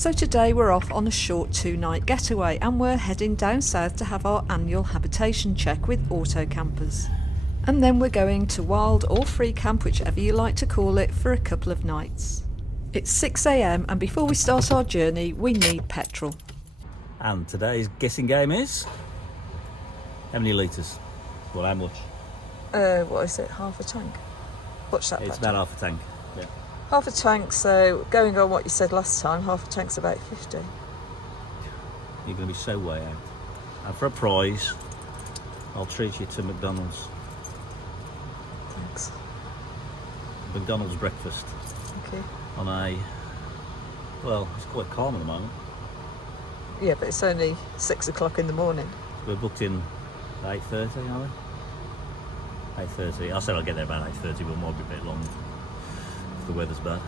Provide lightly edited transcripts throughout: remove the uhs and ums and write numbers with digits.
So today we're off on a short 2-night getaway and we're heading down south to have our annual habitation check with auto campers. And then we're going to wild or free camp, whichever you like to call it, for a couple of nights. It's 6 AM and before we start our journey we need petrol. And today's guessing game is how many litres? Well, how much? What is it, half a tank? What's that? It's about half a tank. Yeah. Half a tank, so going on what you said last time, half a tank's about 50. You're going to be so way out. And for a prize, I'll treat you to McDonald's. Thanks. McDonald's breakfast. Okay. On a, well, it's quite calm at the moment. Yeah, but it's only 6 o'clock in the morning. We're booked in at 8:30, are we? 8:30. I said I'll get there about 8:30, but it might be a bit long if the weather's bad.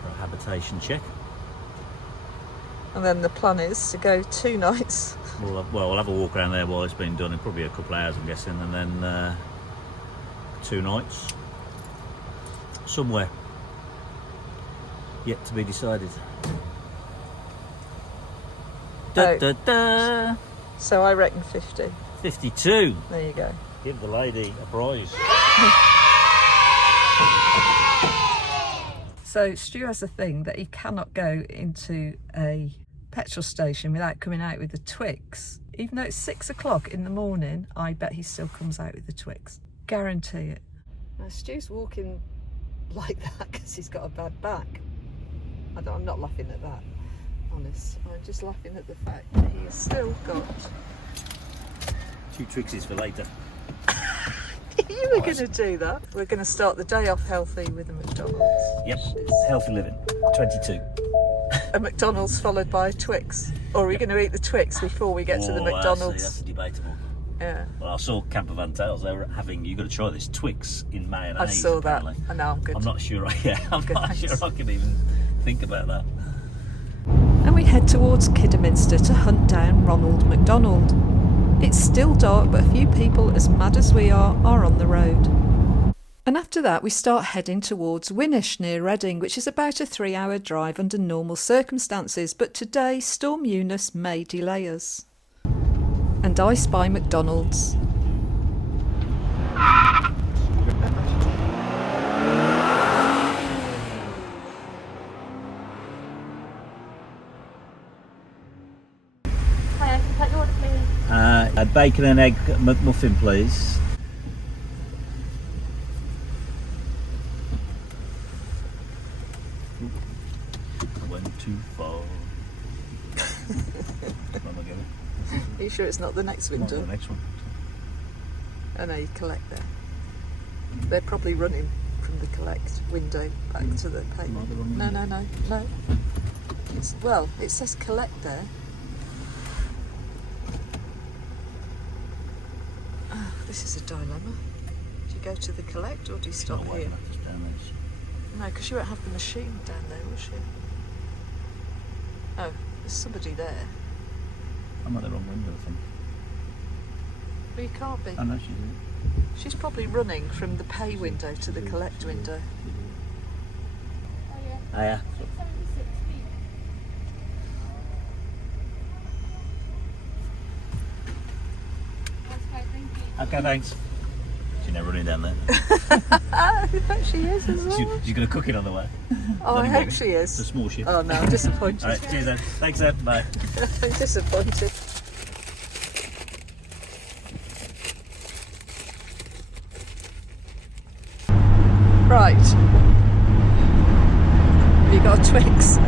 For a habitation check. And then the plan is to go 2 nights. We'll have a walk around there while it's been done in probably a couple of hours, I'm guessing, and then 2 nights somewhere yet to be decided. Da, da, da. So I reckon 50. 52. There you go. Give the lady a prize. So Stu has a thing that he cannot go into a petrol station without coming out with the Twix. Even though it's 6 o'clock in the morning, I bet he still comes out with the Twix. Guarantee it. Now Stu's walking like that because he's got a bad back. I'm not laughing at that, honest. I'm just laughing at the fact that he has still got... 2 Twixes for later. You were going to do that. We're going to start the day off healthy with a McDonald's. Yep, healthy living. 22. A McDonald's followed by a Twix. Or are we going to eat the Twix before we get to the McDonald's? That's debatable. Yeah. Well, I saw Campervan Tales. They were having, you've got to try this Twix in mayonnaise. I saw apparently. that. I know, I'm good. I'm not sure. Yeah, I'm Good, not thanks. sure I can even think about that. And we head towards Kidderminster to hunt down Ronald McDonald. It's still dark, but a few people as mad as we are on the road. And after that we start heading towards Winish near Reading, which is about a 3-hour drive under normal circumstances, but today Storm Eunice may delay us. And I spy McDonald's. A bacon and egg McMuffin, please. I went too far. Are you sure it's not the next window? The next one. Oh no, you collect there. They're probably running from the collect window back to the payment. No. Well, it says collect there. Oh, this is a dilemma. Do you go to the collect or do you stop here? No, because you won't have the machine down there, will you? Oh, there's somebody there. I'm at the wrong window, I think. Well, you can't be. I know she's in. She's probably running from the pay window to the collect window. Oh yeah. Okay, thanks. She's now running down there. I hope she is as well. She's going to cook it on the way. Oh, I hope she It's a is. small ship. Oh no, I'm disappointed. All right, cheers then. Thanks then. Bye. I'm disappointed. Right. Have you got a Twix?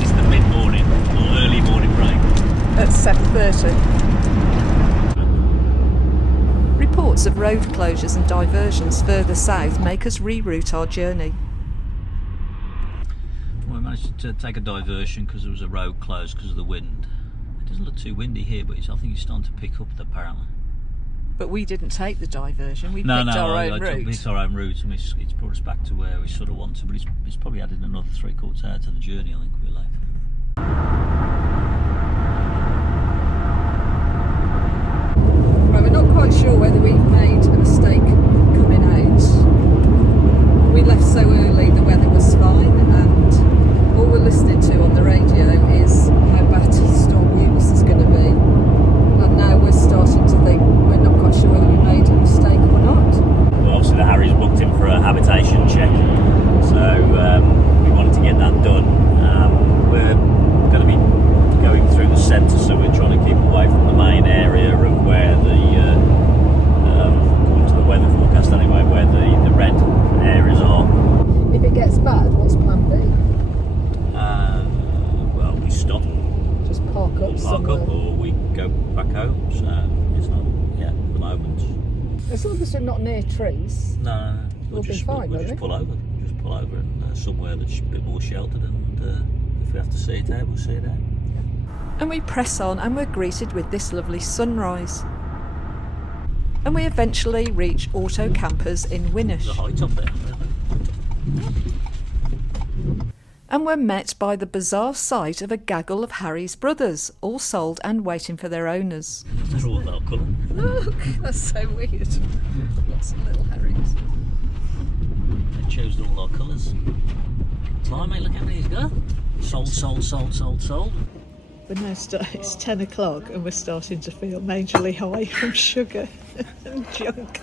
It's the mid-morning or early morning break. At 7:30. Reports of road closures and diversions further south make us reroute our journey. Well, we managed to take a diversion because there was a road closed because of the wind. It doesn't look too windy here, but I think it's starting to pick up apparently. But we didn't take the diversion, we picked our own route. It's our own route, and it's brought us back to where we sort of wanted, but it's probably added another 3/4 hour to the journey, I think, we're late. Right, we're not not quite sure whether we've made a mistake coming out. We left so early, the weather was fine, and all we're listening to on the radio is how bad Storm Eunice is going to be. And now we're starting to think we're not quite sure whether we made a mistake or not. Well, obviously the Harry's booked in for a habitation check, so we wanted to get that done. We're going to be going through the centre, so we're trying to keep away from the main area of where according to the weather forecast anyway, where the red areas are. If it gets bad, what's plan B? Well, we stop, Just park up somewhere. or we go back home. So it's not, at the moment. As long as we're not near trees. No, We'll be fine, we'll won't just we? pull over. Just pull over and somewhere that's a bit more sheltered, and if we have to see it out, we'll see it out. And we press on and we're greeted with this lovely sunrise. And we eventually reach Auto Campers in Winnish. There's a height up there. And we're met by the bizarre sight of a gaggle of Harry's brothers, all sold and waiting for their owners. They're all that colour. Look, that's so weird. Lots of little Harrys. They chose all our colours. Blimey, look how many he's got. Sold. But now it's 10 o'clock and we're starting to feel majorly high from sugar and junk.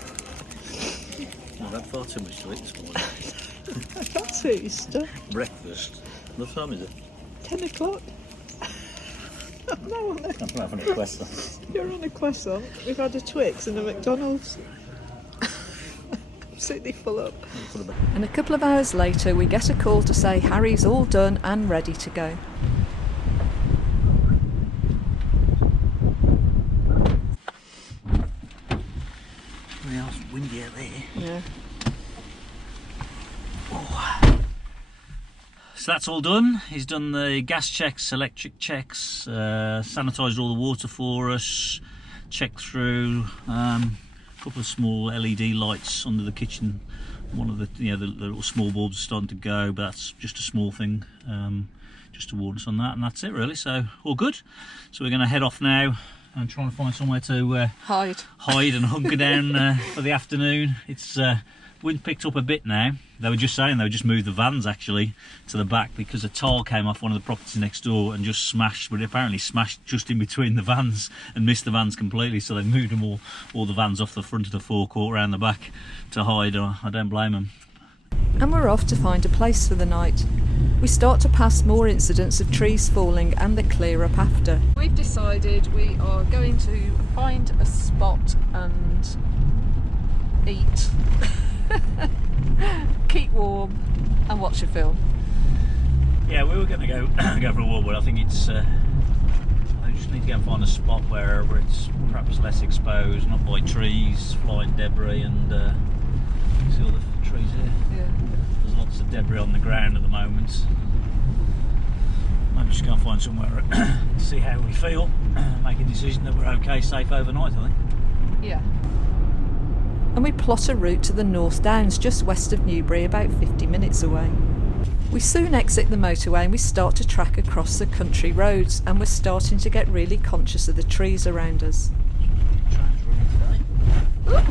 I've had far too much to eat this morning. That's Easter. Breakfast. What time is it? 10 o'clock. No, I'm having a croissant. you're on a croissant. We've had a Twix and a McDonald's. Absolutely full up. And a couple of hours later we get a call to say Harry's all done and ready to go. It's windy out there. Yeah. So that's all done. He's done the gas checks, electric checks, sanitised all the water for us, checked through a couple of small LED lights under the kitchen. One of the the little small bulbs are starting to go, but that's just a small thing, just to warn us on that, and that's it really. So all good. So we're going to head off now and try and find somewhere to hide and hunker down for the afternoon. It's wind picked up a bit now. They were just saying they would just move the vans actually to the back because a tile came off one of the properties next door and just smashed, but it apparently smashed just in between the vans and missed the vans completely, so they moved them all the vans off the front of the forecourt around the back to hide. I don't blame them. And we're off to find a place for the night. We start to pass more incidents of trees falling and the clear up after. We've decided we are going to find a spot and eat, keep warm and watch a film. Yeah, we were going to go for a walk, but I think it's I just need to go and find a spot where it's perhaps less exposed, not by trees, flying debris, and see all the trees here. Yeah. There's lots of debris on the ground at the moment. I'm just going to find somewhere to see how we feel, make a decision that we're okay, safe overnight, I think. Yeah. And we plot a route to the North Downs, just west of Newbury, about 50 minutes away. We soon exit the motorway and we start to track across the country roads, and we're starting to get really conscious of the trees around us. Train's running today.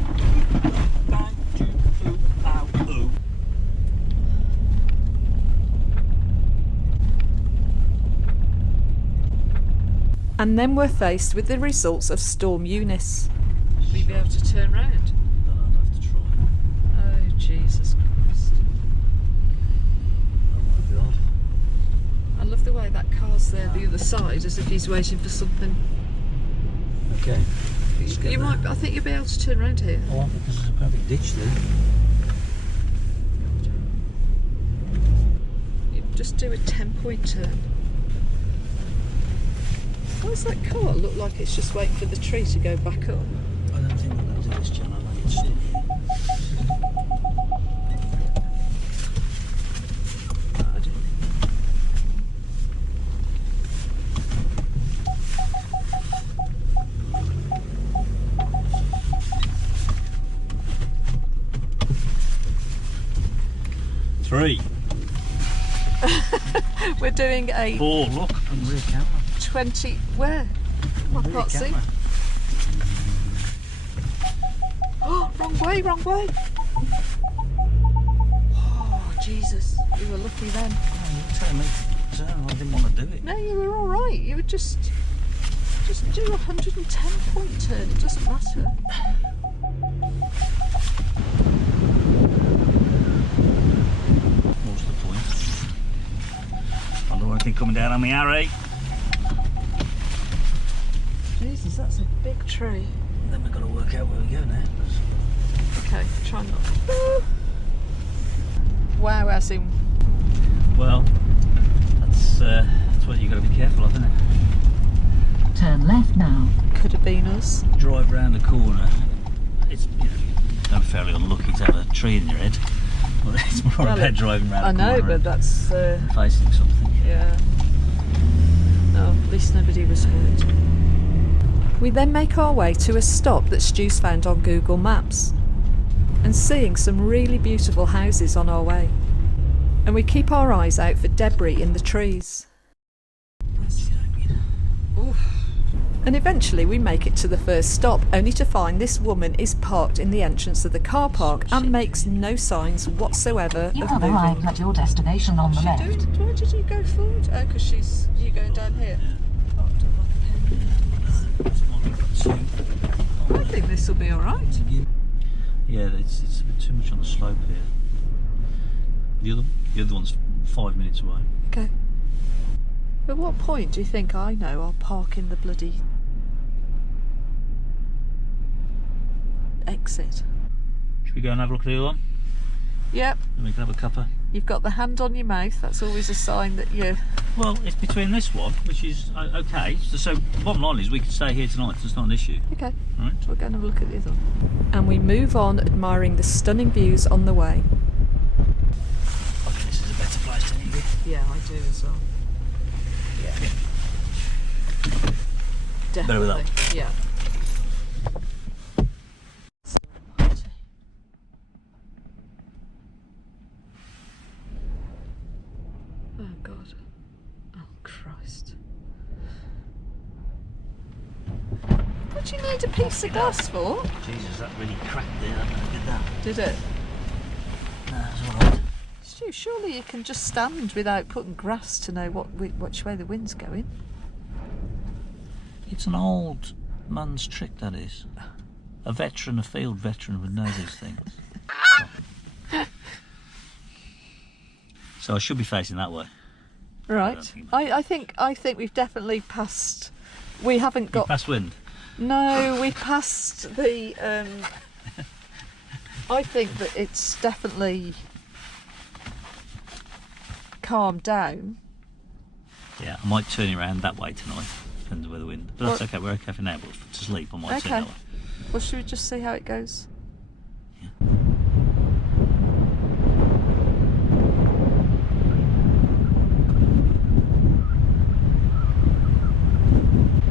And then we're faced with the results of Storm Eunice. Will you be able to turn round? I'll have to try. Oh, Jesus Christ. Oh my God. I love the way that car's there the other side, as if he's waiting for something. Okay. You might, I think you'll be able to turn around here. Oh, because there's a perfect ditch there. You just do a 10-point turn. Why does that car look like it's just waiting for the tree to go back up? I don't think we're going to do this, Jan. I think it's stuff. I don't know. Three. We're doing a 4, look, on the rear camera. 20. Where? I Rear can't see. camera. Wrong way, wrong way. Oh, Jesus. You were lucky then. Oh, you're telling me I didn't want to do it. No, you were all right. You would just do a 110-point turn. It doesn't matter. What's the point? I don't want anything coming down on me, Harry. Jesus, that's a big tree. Then we've got to work out where we go now. Okay, try not. Wow, as in. Well, that's what you've got to be careful of, isn't it? Turn left now. Could have been us. Drive round the corner. It's I'm fairly unlucky to have a tree in your head. Well, it's more about driving round. I the know, corner but that's. and facing something. Yeah. No, at least nobody was hurt. We then make our way to a stop that Stu's found on Google Maps, and seeing some really beautiful houses on our way. And we keep our eyes out for debris in the trees. And eventually we make it to the first stop, only to find this woman is parked in the entrance of the car park and makes no signs whatsoever You of have moving. arrived at your destination on the left. Why did you go forward? Oh, because you going down here? Oh, I think this will be alright. Yeah, it's a bit too much on the slope here. The other one's 5 minutes away. Okay. At what point do you think I know I'll park in the bloody exit? Should we go and have a look at the other one? Yep. Then we can have a cuppa. You've got the hand on your mouth. That's always a sign that you're... Well, it's between this one, which is okay. So bottom line is we can stay here tonight, so it's not an issue. Okay. All right. We'll go and have a look at the other one. And we move on, admiring the stunning views on the way. I think this is a better place than you. Yeah, I do as well. Yeah. Definitely. Better with that. Yeah. Oh God. Oh Christ. What do you need a piece of glass for? Jesus, that really cracked there. I did that. Did it? No, it's all right. Stu, surely you can just stand without putting grass to know which way the wind's going. It's an old man's trick, that is. A field veteran would know these things. So I should be facing that way. Right. I think we've definitely passed. We haven't got. Past wind. No, we've passed the. I think that it's definitely calmed down. Yeah, I might turn it around that way tonight. Depends on where the wind. But that's okay. We're okay for now. But to sleep, I might turn that way. Well, should we just see how it goes? Yeah.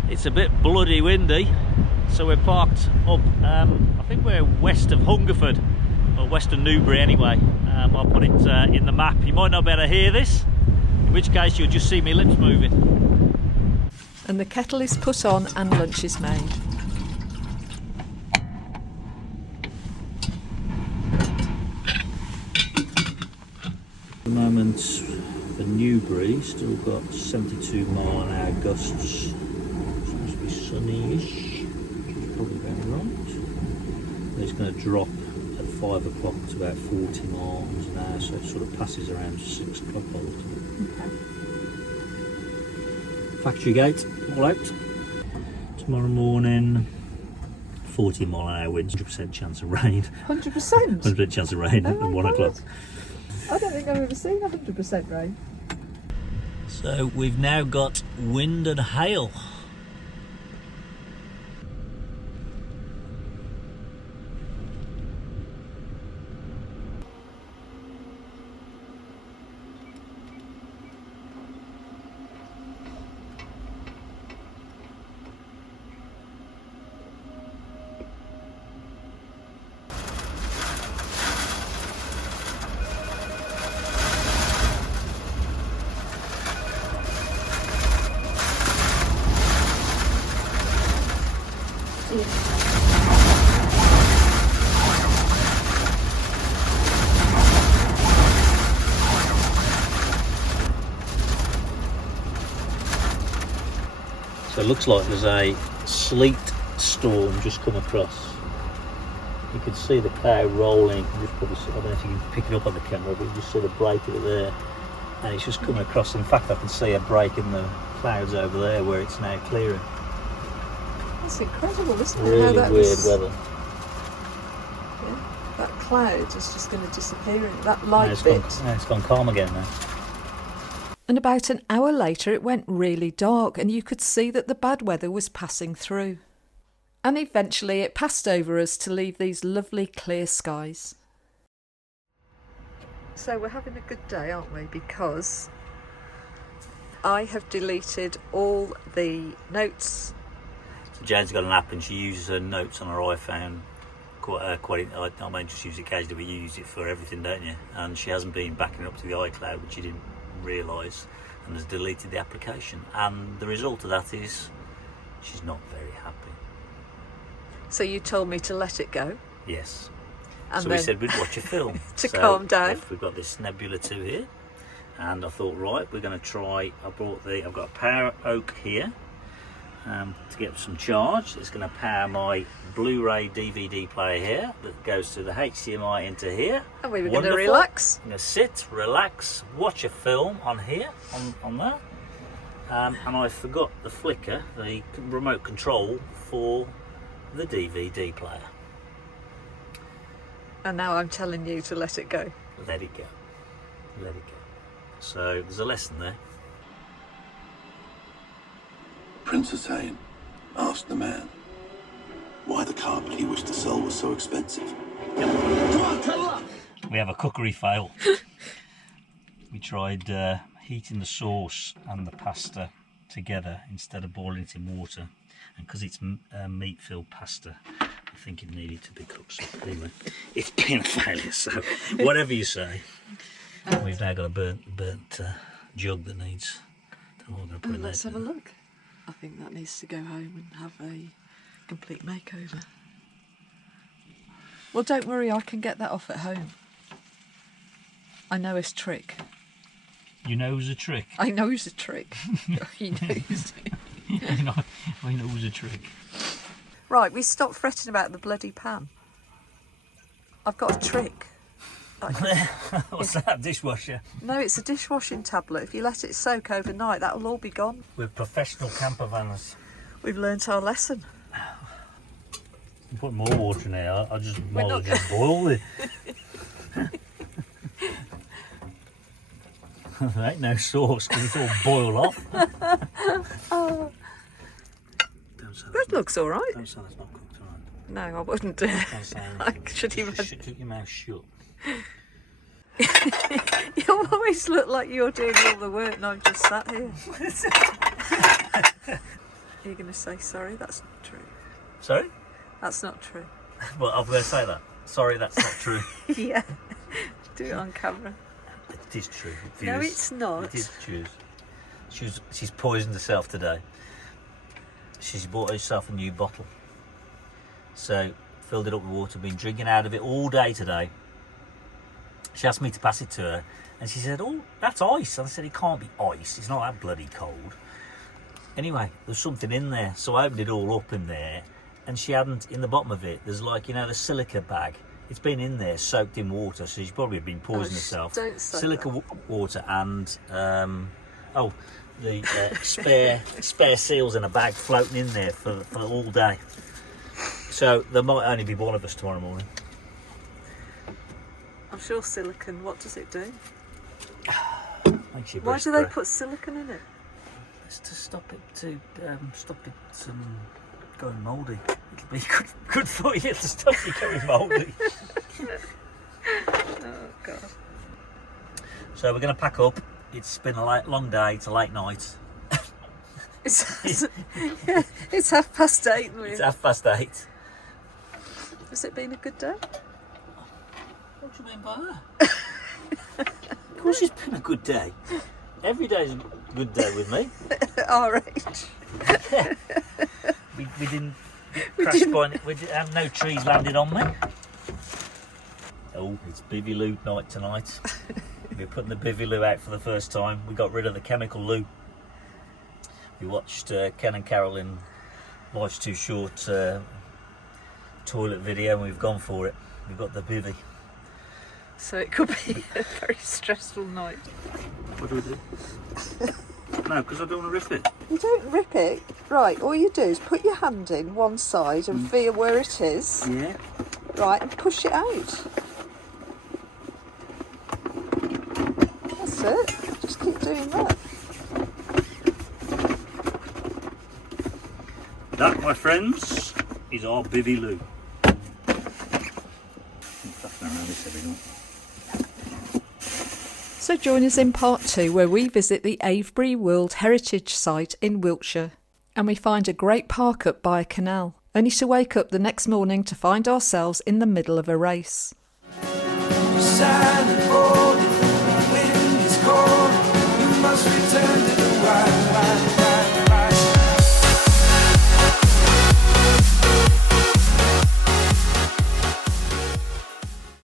It's a bit bloody windy, so we're parked up. I think we're west of Hungerford, or west of Newbury anyway. I'll put it in the map. You might not be able to hear this, in which case you'll just see me lips moving. And the kettle is put on and lunch is made. At the moment, the Newbury still got 72-mile-an-hour gusts. Supposed to be sunny-ish, which is probably about right. And it's going to drop at 5 o'clock to about 40 miles an hour, so it sort of passes around 6 o'clock all the time. Okay. Factory gate, all out. Tomorrow morning, 40-mile-an-hour winds, 100% chance of rain. 100%. 100% chance of rain at 1 o'clock. I don't think I've ever seen 100% rain. So we've now got wind and hail. So it looks like there's a sleet storm just come across. You can see the cloud rolling. You can just probably, I don't know if you can pick it up on the camera, but you just sort of break it there, and it's just coming across. In fact, I can see a break in the clouds over there where it's now clearing. That's incredible, isn't it? Really How that weird was, weather. yeah, that cloud is just going to disappear. That light It's gone calm again now. And about an hour later, it went really dark, and you could see that the bad weather was passing through. And eventually it passed over us to leave these lovely clear skies. So we're having a good day, aren't we? Because I have deleted all the notes. So Jane's got an app and she uses her notes on her iPhone. I mean, just use it occasionally, but you use it for everything, don't you? And she hasn't been backing up to the iCloud, which she didn't realise, and has deleted the application. And the result of that is she's not very happy. So you told me to let it go. Yes. And so then we said we'd watch a film. to calm down. We've got this Nebula 2 here, and I thought, right, we're going to try. I've got a power oak here to get some charge. It's going to power my Blu-ray DVD player here that goes to the HDMI into here. And we were going to relax. I'm going to sit, relax, watch a film on here, on that. And I forgot the flicker, the remote control for the DVD player. And now I'm telling you to let it go. Let it go. Let it go. So there's a lesson there. Princess Hane asked the man why the carpet he wished to sell was so expensive. We have a cookery fail. We tried heating the sauce and the pasta together instead of boiling it in water, and because it's meat-filled pasta, I think it needed to be cooked. So anyway, it's been a failure, so whatever you say. We've now got a burnt jug that needs. Don't know what we're going to put in there. Let's have a look. I think that needs to go home and have a complete makeover. Well, don't worry, I can get that off at home. I know his trick. You knows a trick? I knows a trick. He knows it. I knows a trick. Right, we stopped fretting about the bloody pan. I've got a trick. What's that, dishwasher? No, it's a dishwashing tablet. If you let it soak overnight, that'll all be gone. We're professional campervanners. We've learnt our lesson. Put more water in there. I just might as well just boil it. There ain't no sauce because it's all boiled off. Oh. That looks all right. Don't say that's not cooked, all right? No, I wouldn't dare. I should even. Keep your mouth shut. You always look like you're doing all the work and I'm just sat here. Are you going to say sorry? That's not true. Sorry? That's not true. Well, I'm going to say that. Sorry, that's not true. Yeah. Do it on camera. It is true. No, it's not. It is true. She's poisoned herself today. She's bought herself a new bottle. So, filled it up with water, been drinking out of it all day today. She asked me to pass it to her, and she said, "Oh, that's ice." And I said, "It can't be ice. It's not that bloody cold." Anyway, there's something in there, so I opened it all up in there, and she hadn't, in the bottom of it, there's like, the silica bag. It's been in there, soaked in water, so she's probably been poisoning herself. Don't say Silica water and, the spare seals in a bag floating in there for all day. So there might only be one of us tomorrow morning. I'm sure silicone, what does it do? Makes you Why brisk do they breath. put silicone in it? It's to stop it going mouldy. It'll be good for you to stop it going mouldy. Oh God. So we're going to pack up. It's been a long day. It's a late night. It's 8:30. It's 8:30. Has it been a good day? What do you mean by that? Of course it's been a good day. Every day's a good day with me. All right. We didn't crash by. We didn't have no trees landed on me. Oh, it's bivvy loo night tonight. We're putting the bivvy loo out for the first time. We got rid of the chemical loo. You watched Ken and Carol in Life's Too Short toilet video, and we've gone for it. We've got the bivvy. So it could be a very stressful night. What do we do? No, because I don't want to rip it. You don't rip it. Right, all you do is put your hand in one side and feel where it is. Yeah. Right, and push it out. That's it. Just keep doing that. That, my friends, is our bivvy loo. So join us in part 2, where we visit the Avebury World Heritage Site in Wiltshire, and we find a great park up by a canal, only to wake up the next morning to find ourselves in the middle of a race. Silent